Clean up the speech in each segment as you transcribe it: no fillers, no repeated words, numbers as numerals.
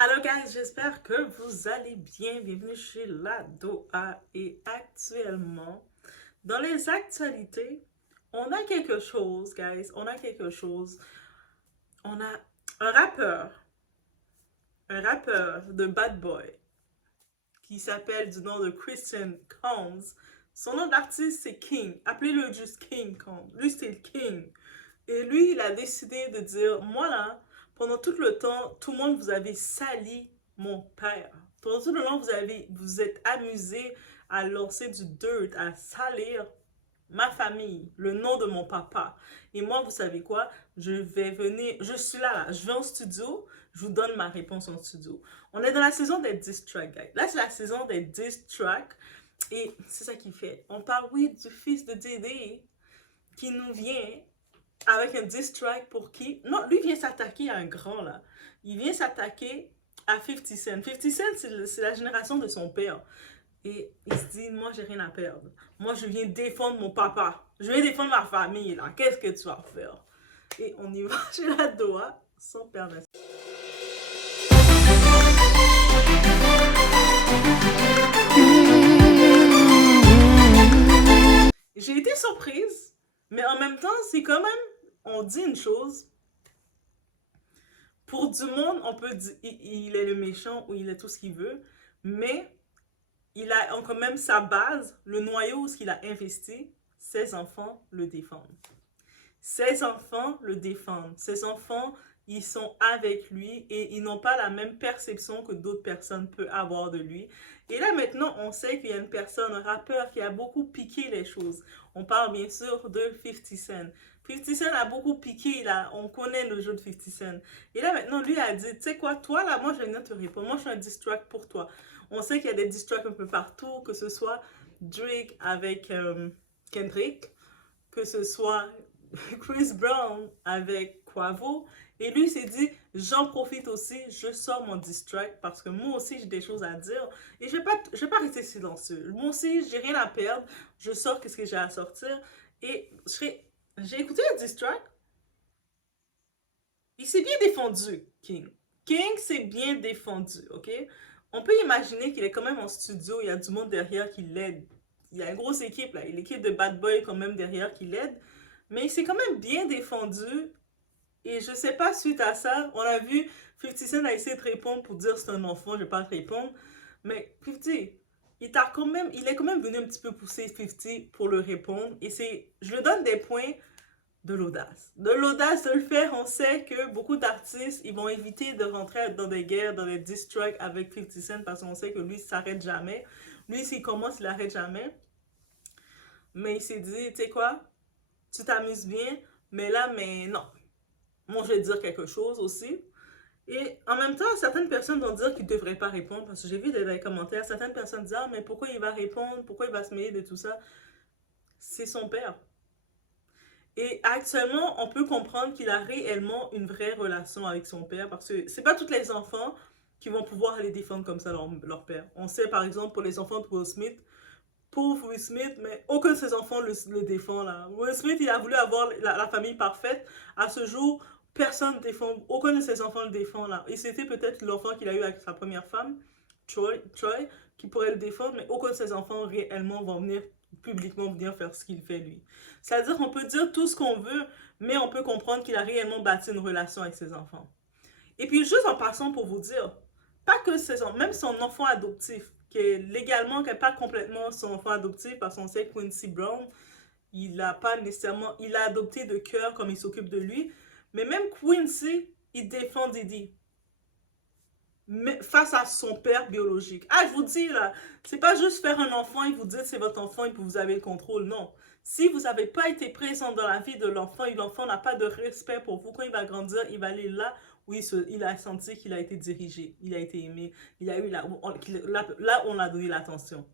Alors guys, j'espère que vous allez bien. Bienvenue chez la Doha. Et actuellement, dans les actualités, on a quelque chose, guys. On a quelque chose. On a un rappeur, un rappeur de Bad Boy qui s'appelle du nom de Christian Combs. Son nom d'artiste, c'est King. Appelez-le juste King Combs. Lui, c'est le King. Et lui, il a décidé de dire, moi là, pendant tout le temps, tout le monde vous avez sali mon père. Pendant tout le long, vous êtes amusé à lancer du dirt, à salir ma famille, le nom de mon papa. Et moi, vous savez quoi? Je vais venir, je suis là, je vais en studio, je vous donne ma réponse en studio. On est dans la saison des diss tracks, guys. Là, c'est la saison des diss tracks. Et c'est ça qui fait. On parle, oui, du fils de Dédé qui nous vient avec un diss track pour qui? Non, lui vient s'attaquer à un grand, là. Il vient s'attaquer à 50 Cent. 50 Cent, c'est la génération de son père. Et il se dit, moi, j'ai rien à perdre. Moi, je viens défendre mon papa. Je viens défendre ma famille, là. Qu'est-ce que tu vas faire? Et on y va chez la Doha sans perdre. J'ai été surprise, mais en même temps, c'est quand même, on dit une chose. Pour du monde, on peut dire il est le méchant ou il est tout ce qu'il veut, mais il a quand même sa base, le noyau où il a investi, ses enfants le défendent. Ses enfants le défendent. Ses enfants, ils sont avec lui et ils n'ont pas la même perception que d'autres personnes peuvent avoir de lui. Et là, maintenant, on sait qu'il y a une personne, un rappeur qui a beaucoup piqué les choses. On parle bien sûr de 50 Cent. 50 Cent a beaucoup piqué, là, on connaît le jeu de 50 Cent. Et là, maintenant, lui a dit, tu sais quoi, toi, là, moi, je vais venir te répondre. Moi, je suis un diss track pour toi. On sait qu'il y a des diss tracks un peu partout, que ce soit Drake avec Kendrick, que ce soit Chris Brown avec Quavo. Et lui s'est dit, j'en profite aussi, je sors mon diss track parce que moi aussi j'ai des choses à dire et je vais pas rester silencieux. Moi aussi j'ai rien à perdre, je sors qu'est-ce que j'ai à sortir et j'ai écouté le diss track. Il s'est bien défendu, King. King s'est bien défendu, ok? On peut imaginer qu'il est quand même en studio, il y a du monde derrière qui l'aide. Il y a une grosse équipe là, l'équipe de Bad Boy quand même derrière qui l'aide. Mais il s'est quand même bien défendu. Et je sais pas, suite à ça, on a vu 50 Cent a essayé de répondre pour dire c'est un enfant, je vais pas te répondre. Mais 50, il est quand même venu un petit peu pousser 50 pour le répondre. Et je le donne des points de l'audace. De l'audace de le faire, on sait que beaucoup d'artistes, ils vont éviter de rentrer dans des guerres, dans des diss tracks avec 50 Cent parce qu'on sait que lui, il s'arrête jamais. Lui, s'il commence, il arrête jamais. Mais il s'est dit, tu sais quoi, tu t'amuses bien, mais là, mais non. Moi, je vais dire quelque chose aussi. Et en même temps, certaines personnes vont dire qu'il ne devrait pas répondre parce que j'ai vu dans les commentaires, certaines personnes disent ah, mais pourquoi il va répondre, pourquoi il va se mêler de tout ça. C'est son père. Et actuellement, on peut comprendre qu'il a réellement une vraie relation avec son père parce que c'est pas tous les enfants qui vont pouvoir aller défendre comme ça leur père. On sait par exemple pour les enfants de Will Smith, pauvre Will Smith, mais aucun de ses enfants le défend là. Will Smith, il a voulu avoir la famille parfaite. À ce jour, personne ne défend, aucun de ses enfants le défend là. Et c'était peut-être l'enfant qu'il a eu avec sa première femme, Troy, qui pourrait le défendre, mais aucun de ses enfants réellement vont venir publiquement venir faire ce qu'il fait lui. C'est-à-dire qu'on peut dire tout ce qu'on veut, mais on peut comprendre qu'il a réellement bâti une relation avec ses enfants. Et puis juste en passant pour vous dire, pas que ses enfants, même son enfant adoptif, qui est légalement, qui n'est pas complètement son enfant adoptif, parce qu'on sait que Quincy Brown, il n'a pas nécessairement, il a adopté de cœur comme il s'occupe de lui, mais même Quincy, il défend Diddy face à son père biologique. Ah, je vous dis là, c'est pas juste faire un enfant et vous dire c'est votre enfant et puis vous avez le contrôle, non. Si vous n'avez pas été présent dans la vie de l'enfant et l'enfant n'a pas de respect pour vous, quand il va grandir, il va aller là où il a senti qu'il a été dirigé, il a été aimé, il a eu là où on a donné l'attention.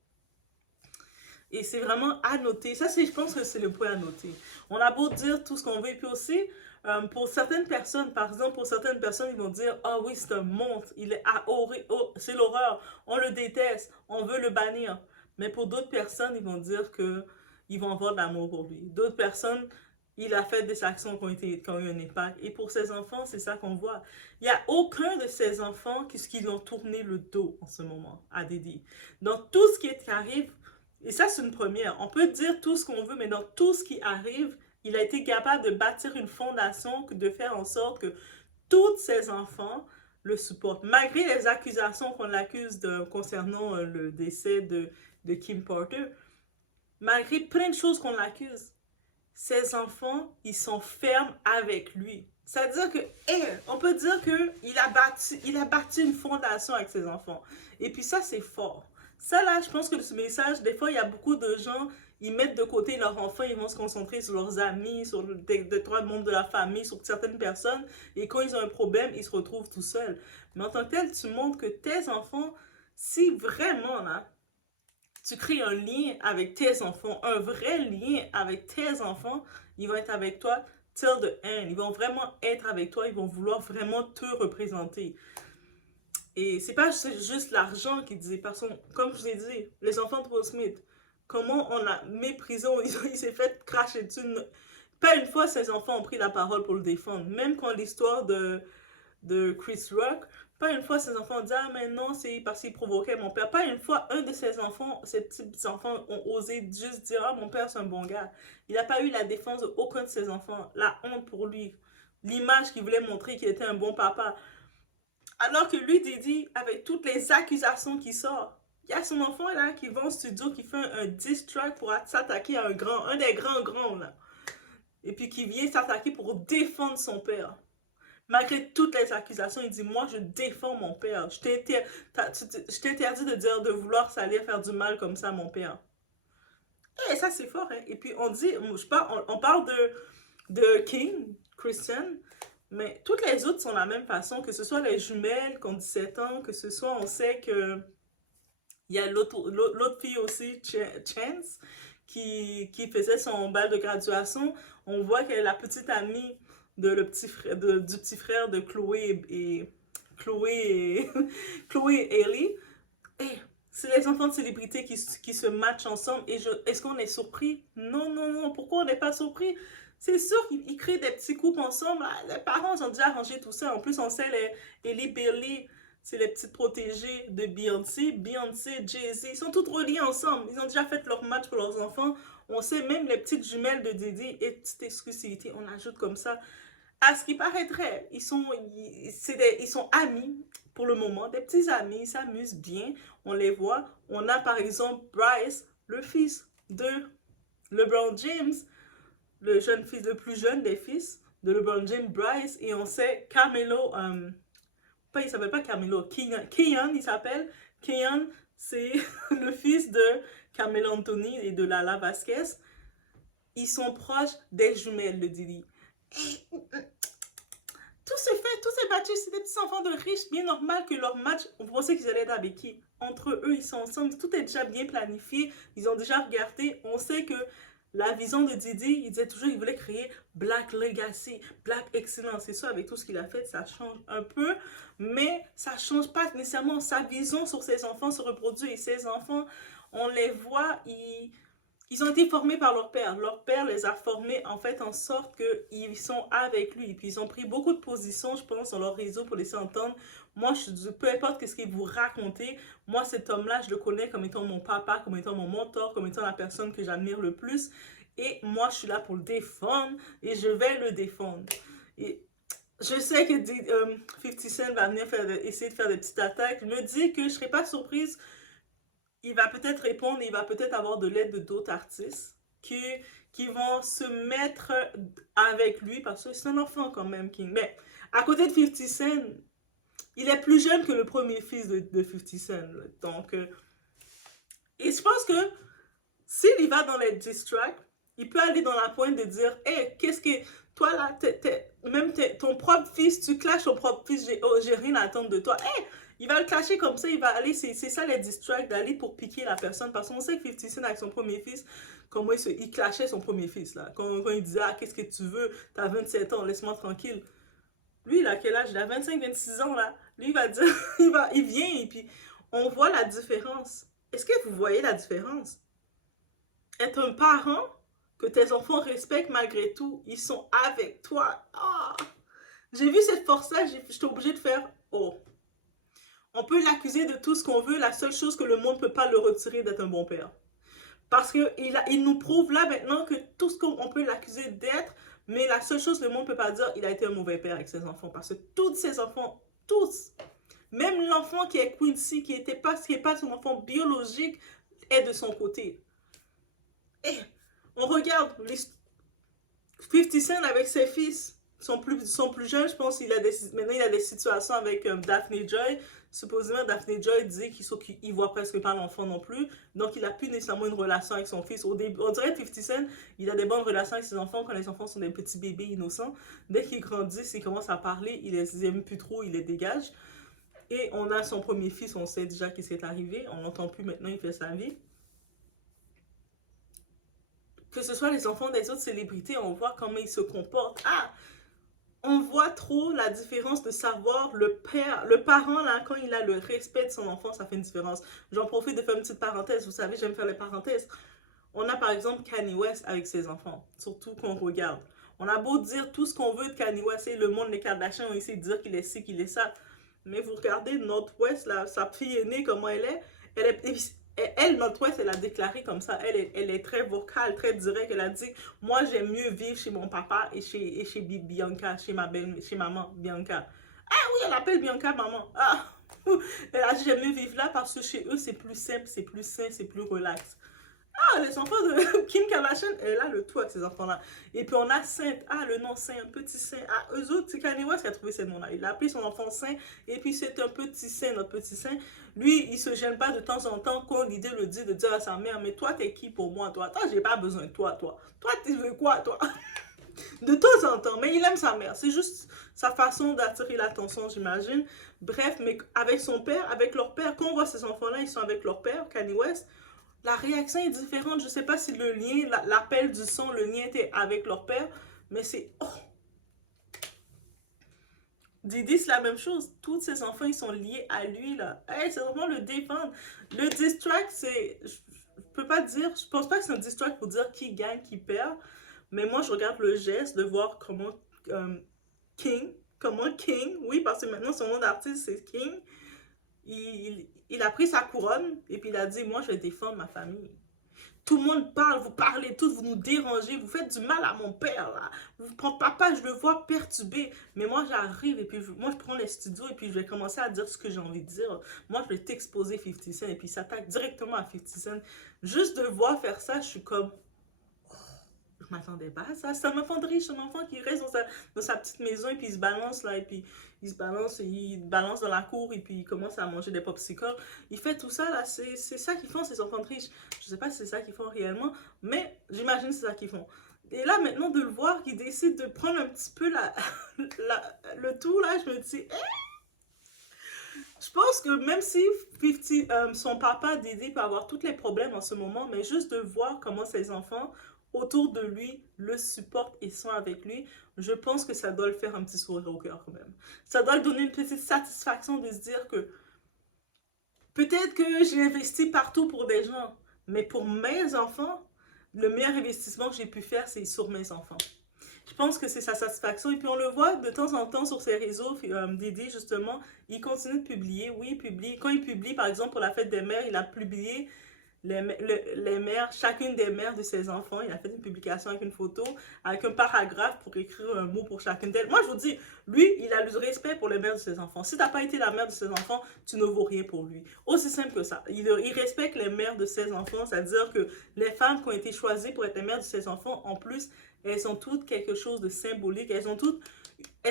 Et c'est vraiment à noter. Ça, je pense que c'est le point à noter. On a beau dire tout ce qu'on veut. Et puis aussi, pour certaines personnes, par exemple, pour certaines personnes, ils vont dire ah oui, c'est un monstre, il est c'est l'horreur, on le déteste, on veut le bannir. Mais pour d'autres personnes, ils vont dire que ils vont avoir de l'amour pour lui. D'autres personnes, il a fait des actions qui ont eu un impact. Et pour ses enfants, c'est ça qu'on voit. Il n'y a aucun de ses enfants qui lui ont tourné le dos en ce moment à Diddy. Dans tout ce qui arrive, et ça c'est une première, on peut dire tout ce qu'on veut, mais dans tout ce qui arrive, il a été capable de bâtir une fondation, de faire en sorte que tous ses enfants le supportent. Malgré les accusations qu'on l'accuse concernant le décès de Kim Porter, malgré plein de choses qu'on l'accuse, ses enfants, ils sont fermes avec lui. C'est-à-dire que, on peut dire qu'il a bâti une fondation avec ses enfants. Et puis ça, c'est fort. Ça, là, je pense que ce message, des fois, il y a beaucoup de gens, ils mettent de côté leurs enfants, ils vont se concentrer sur leurs amis, sur deux, trois membres de la famille, sur certaines personnes. Et quand ils ont un problème, ils se retrouvent tout seuls. Mais en tant que tel, tu montres que tes enfants, si vraiment, là, tu crées un lien avec tes enfants, un vrai lien avec tes enfants, ils vont être avec toi till the end. Ils vont vraiment être avec toi, ils vont vouloir vraiment te représenter. Et c'est pas juste l'argent qui disait, parce que, comme je l'ai dit, les enfants de Will Smith, comment on a méprisé, il s'est fait cracher dessus. Pas une fois, ses enfants ont pris la parole pour le défendre. Même quand l'histoire de Chris Rock, pas une fois ses enfants ont dit ah mais non c'est parce qu'il provoquait mon père, pas une fois un de ses enfants, ses petits enfants ont osé juste dire ah mon père c'est un bon gars. Il n'a pas eu la défense d'aucun de ses enfants, la honte pour lui, l'image qu'il voulait montrer qu'il était un bon papa, alors que lui Diddy avec toutes les accusations qui sortent, il y a son enfant là qui va au studio qui fait un diss track pour s'attaquer à un des grands là, et puis qui vient s'attaquer pour défendre son père. Malgré toutes les accusations, il dit moi je défends mon père. Je t'interdis de dire de vouloir salir, faire du mal comme ça à mon père. Et ça c'est fort, hein. Et puis on dit, on parle de King, Christian, mais toutes les autres sont de la même façon, que ce soit les jumelles qui ont 17 ans, que ce soit, on sait que il y a l'autre fille aussi, Chance, qui faisait son bal de graduation. On voit qu'elle est la petite amie du petit frère de Chloé et Chloé et Hailey. Et c'est les enfants de célébrités qui se matchent ensemble. Et est-ce qu'on est surpris? Non, non, non. Pourquoi on n'est pas surpris? C'est sûr qu'ils créent des petits couples ensemble. Les parents ont déjà arrangé tout ça. En plus, on sait Hailey Bailey, c'est les petites protégées de Beyoncé. Beyoncé, Jay-Z, ils sont toutes reliés ensemble. Ils ont déjà fait leur match pour leurs enfants. On sait même les petites jumelles de Diddy et petite exclusivité. On ajoute comme ça. À ce qui paraîtrait, ils sont amis pour le moment, des petits amis, ils s'amusent bien, on les voit. On a par exemple Bryce, le fils de LeBron James, le jeune fils, le plus jeune des fils de LeBron James, Bryce, et on sait Carmelo, il s'appelle pas Carmelo, Keyon il s'appelle. Keyon, c'est le fils de Carmelo Anthony et de Lala Vasquez. Ils sont proches des jumelles de Diddy. Tout se fait, tout s'est battu. C'est des petits enfants de riches, bien normal que leur match, on pensait qu'ils allaient être avec qui? Entre eux, ils sont ensemble, tout est déjà bien planifié, ils ont déjà regardé. On sait que la vision de Diddy, il disait toujours qu'il voulait créer Black Legacy, Black Excellence. C'est ça, avec tout ce qu'il a fait, ça change un peu, mais ça change pas nécessairement. Sa vision sur ses enfants se reproduit et ses enfants, on les voit, ils ont été formés par leur père. Leur père les a formés en fait en sorte qu'ils sont avec lui. Et puis ils ont pris beaucoup de positions, je pense, dans leur réseau pour laisser entendre. Moi, peu importe ce qu'il vous racontez, moi, cet homme-là, je le connais comme étant mon papa, comme étant mon mentor, comme étant la personne que j'admire le plus. Et moi, je suis là pour le défendre et je vais le défendre. Et je sais que 50 Cent va venir essayer de faire des petites attaques. Je me dis que je ne serais pas surprise. Il va peut-être répondre, il va peut-être avoir de l'aide d'autres artistes qui vont se mettre avec lui parce que c'est un enfant quand même, King. Mais à côté de 50 Cent, il est plus jeune que le premier fils de 50 Cent. Donc, et je pense que s'il y va dans les diss tracks, il peut aller dans la pointe de dire hey, qu'est-ce que toi là, même ton propre fils, tu clashes ton propre fils, j'ai rien à attendre de toi. Hey, il va le clasher comme ça, il va aller, c'est ça les diss tracks, d'aller pour piquer la personne. Parce qu'on sait que 50 Cent avec son premier fils, comment il clashait son premier fils là. Quand il disait ah, qu'est-ce que tu veux, t'as 27 ans, laisse-moi tranquille. Lui, il a quel âge? Il a 25-26 ans là. Lui, il va dire, il vient et puis on voit la différence. Est-ce que vous voyez la différence? Être un parent, que tes enfants respectent malgré tout. Ils sont avec toi. Ah! J'ai vu cette force-là, j'étais obligée de faire « Oh! » On peut l'accuser de tout ce qu'on veut, la seule chose que le monde ne peut pas le retirer d'être un bon père. Parce qu'il nous prouve là maintenant que tout ce qu'on peut l'accuser d'être, mais la seule chose que le monde ne peut pas dire, il a été un mauvais père avec ses enfants. Parce que tous ses enfants, tous, même l'enfant qui est Quincy, qui n'est pas son enfant biologique, est de son côté. Et on regarde les 50 Cent avec ses fils. Sont plus jeunes, je pense. Maintenant, il a des situations avec Daphne Joy. Supposément, Daphne Joy dit qu'il voit presque pas l'enfant non plus. Donc, il a plus nécessairement une relation avec son fils. Au début, on dirait 50 Cent, il a des bonnes relations avec ses enfants quand les enfants sont des petits bébés innocents. Dès qu'ils grandissent, ils commencent à parler, il les aime plus trop, il les dégage. Et on a son premier fils, on sait déjà qu'est-ce qui est arrivé. On n'entend plus maintenant, il fait sa vie. Que ce soit les enfants des autres célébrités, on voit comment ils se comportent. Ah! On voit trop la différence de savoir le parent, là, quand il a le respect de son enfant, ça fait une différence. J'en profite de faire une petite parenthèse. Vous savez, j'aime faire les parenthèses. On a par exemple Kanye West avec ses enfants, surtout qu'on regarde. On a beau dire tout ce qu'on veut de Kanye West et le monde des Kardashians, on essaie de dire qu'il est ci, qu'il est ça. Mais vous regardez Northwest, là, sa fille aînée, comment elle, Northwest, elle a déclaré comme ça. Elle est très vocale, très directe. Elle a dit, moi, j'aime mieux vivre chez mon papa et chez Bianca, chez maman Bianca. Ah oui, elle appelle Bianca maman. Ah, elle a dit, j'aime mieux vivre là parce que chez eux, c'est plus simple, c'est plus sain, c'est plus relax. Ah, les enfants de Kim Kardashian, elle a le tout avec ces enfants-là. Et puis on a Sainte, ah, le nom Saint, un petit Saint. Ah, eux autres, c'est Kanye West qui a trouvé ce nom-là. Il a appelé son enfant Saint, et puis c'est un petit Saint, notre petit Saint. Lui, il se gêne pas de temps en temps quand l'idée le dit de dire à sa mère, mais toi, t'es qui pour moi, toi? Toi, j'ai pas besoin de toi, toi. Toi, tu veux quoi, toi? De temps en temps, mais il aime sa mère. C'est juste sa façon d'attirer l'attention, j'imagine. Bref, mais avec son père, avec leur père, quand on voit ces enfants-là, ils sont avec leur père, Kanye West, la réaction est différente. Je ne sais pas si le lien, l'appel du son, le lien était avec leur père, mais c'est... Oh! Didi, c'est la même chose. Tous ses enfants, ils sont liés à lui, là. Hey, c'est vraiment le défendre. Le distract, c'est... Je peux pas dire... Je pense pas que c'est un distract pour dire qui gagne, qui perd. Mais moi, je regarde le geste de voir comment King, oui, parce que maintenant, son nom d'artiste, c'est King. Il a pris sa couronne et puis il a dit, moi, je vais défendre ma famille. Tout le monde parle, vous parlez tous, vous nous dérangez, vous faites du mal à mon père, là. Vous prenez papa, je le vois perturbé. Mais moi, j'arrive et puis moi, je prends les studios et puis je vais commencer à dire ce que j'ai envie de dire. Moi, je vais t'exposer 50 Cent et puis il s'attaque directement à 50 Cent. Juste de voir faire ça, je suis comme... Je m'attendais pas à ça. C'est un enfant de riche, un enfant qui reste dans sa petite maison et puis il se balance là et puis il balance dans la cour et puis il commence à manger des popsicles. Il fait tout ça là, c'est ça qu'ils font ces enfants de riches. Je sais pas si c'est ça qu'ils font réellement, mais j'imagine que c'est ça qu'ils font. Et là maintenant de le voir qu'il décide de prendre un petit peu le tout là, je me dis, je pense que même si 50, son papa Didi peut avoir tous les problèmes en ce moment, mais juste de voir comment ses enfants autour de lui le supportent et sont avec lui, je pense que ça doit le faire un petit sourire au cœur quand même. Ça doit lui donner une petite satisfaction de se dire que peut-être que j'ai investi partout pour des gens, mais pour mes enfants, le meilleur investissement que j'ai pu faire, c'est sur mes enfants. Je pense que c'est sa satisfaction. Et puis on le voit de temps en temps sur ses réseaux, Didi justement, il continue de publier. Oui, il publie. Quand il publie, par exemple, pour la fête des mères, il a publié les mères, chacune des mères de ses enfants. Il a fait une publication avec une photo, avec un paragraphe pour écrire un mot pour chacune d'elles. Moi, je vous dis, lui, il a du respect pour les mères de ses enfants. Si tu n'as pas été la mère de ses enfants, tu ne vaux rien pour lui. Aussi simple que ça. Il respecte les mères de ses enfants, c'est-à-dire que les femmes qui ont été choisies pour être les mères de ses enfants, en plus, elles ont toutes quelque chose de symbolique. Elles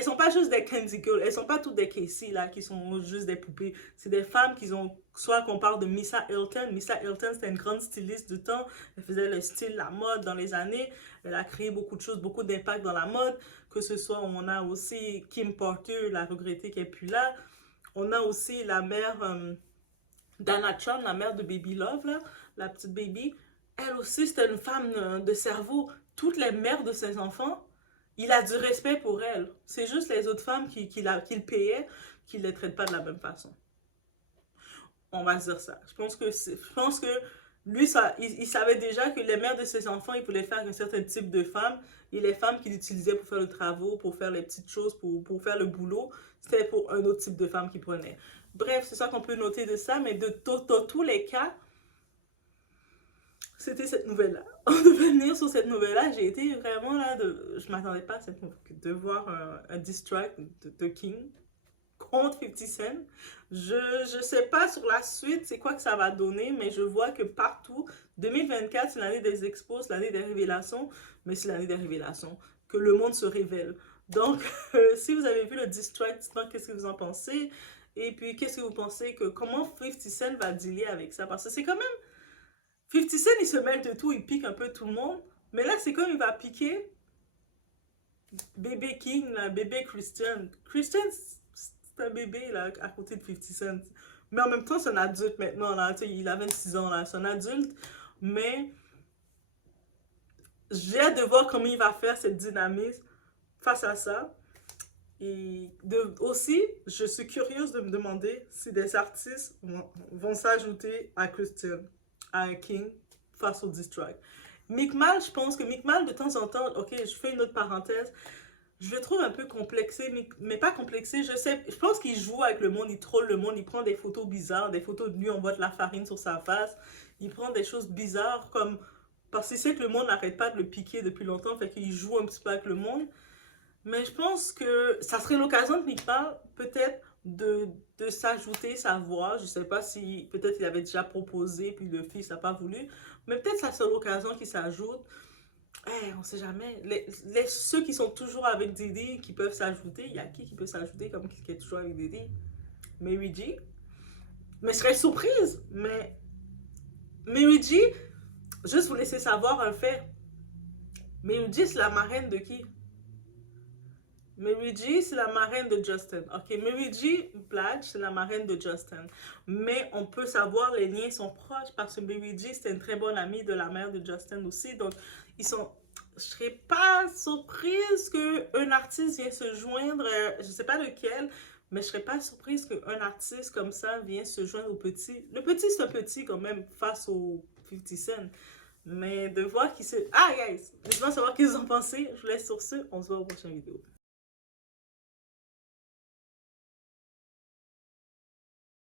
sont pas juste des candy girls, elles sont pas toutes des Casey là qui sont juste des poupées. C'est des femmes qui ont, soit qu'on parle de Missa Hilton. Missa Hilton c'était une grande styliste du temps. Elle faisait le style, la mode dans les années. Elle a créé beaucoup de choses, beaucoup d'impact dans la mode. Que ce soit, on a aussi Kim Porter, la regrettée qui est plus là. On a aussi la mère Dana Trump, la mère de Baby Love là, la petite baby. Elle aussi c'était une femme de cerveau. Toutes les mères de ses enfants, il a du respect pour elles. C'est juste les autres femmes qui le payaient, qui ne les traitent pas de la même façon. On va se dire ça. Je pense que Lui, il savait déjà que les mères de ses enfants, ils voulaient faire un certain type de femme. Et les femmes qu'il utilisait pour faire le travail, pour faire les petites choses, pour faire le boulot, c'était pour un autre type de femme qu'il prenait. Bref, c'est ça qu'on peut noter de ça, mais dans tous les cas, c'était cette nouvelle-là. En devenir sur cette nouvelle-là, j'ai été vraiment là je m'attendais pas à de voir un diss track de King contre 50 Cent. Je sais pas sur la suite c'est quoi que ça va donner, mais je vois que partout, 2024 c'est l'année des expos, c'est l'année des révélations, mais c'est l'année des révélations, que le monde se révèle. Donc, si vous avez vu le diss track, dites-moi qu'est-ce que vous en pensez. Et puis, qu'est-ce que vous pensez que comment 50 Cent va dealer avec ça? Parce que c'est quand même 50 Cent, il se mêle de tout, il pique un peu tout le monde. Mais là, c'est comme il va piquer bébé King, là, bébé Christian. Christian, c'est un bébé là, à côté de 50 Cent. Mais en même temps, c'est un adulte maintenant. Là, il a 26 ans, là, c'est un adulte. Mais j'ai hâte de voir comment il va faire cette dynamisme face à ça. Et aussi, je suis curieuse de me demander si des artistes vont s'ajouter à Christian, à King, face au diss track. Mick Mal, je pense que Mick Mal, de temps en temps, ok, je fais une autre parenthèse, je le trouve un peu complexé, mais pas complexé, je pense qu'il joue avec le monde, il troll le monde, il prend des photos bizarres, des photos de lui, on voit de la farine sur sa face, il prend des choses bizarres comme, parce qu'il sait que le monde n'arrête pas de le piquer depuis longtemps, fait qu'il joue un petit peu avec le monde. Mais je pense que ça serait l'occasion de Nick parle peut-être de s'ajouter sa voix. Je sais pas si peut-être il avait déjà proposé puis le fils n'a pas voulu. Mais peut-être ça serait l'occasion qu'il s'ajoute. Eh, on sait jamais. Ceux qui sont toujours avec Didi qui peuvent s'ajouter, il y a qui peut s'ajouter comme qui est toujours avec Didi? Mary G. Mais je serais surprise. Mais Mary G, juste vous laisser savoir un fait. Mary G, c'est la marraine de qui? Mary G, c'est la marraine de Justin. Ok, Mary J. Blige, c'est la marraine de Justin. Mais on peut savoir, les liens sont proches parce que Mary J, c'était une très bonne amie de la mère de Justin aussi. Donc, ils sont. Je serais pas surprise qu'un artiste vienne se joindre, je sais pas lequel, mais je serais pas surprise qu'un artiste comme ça vienne se joindre au petit. Le petit, c'est un petit quand même face au 50 Cent. Mais de voir qui se. Ah, guys! Laissez-moi savoir ce que vous en pensez. Je vous laisse sur ce. On se voit au prochain vidéo.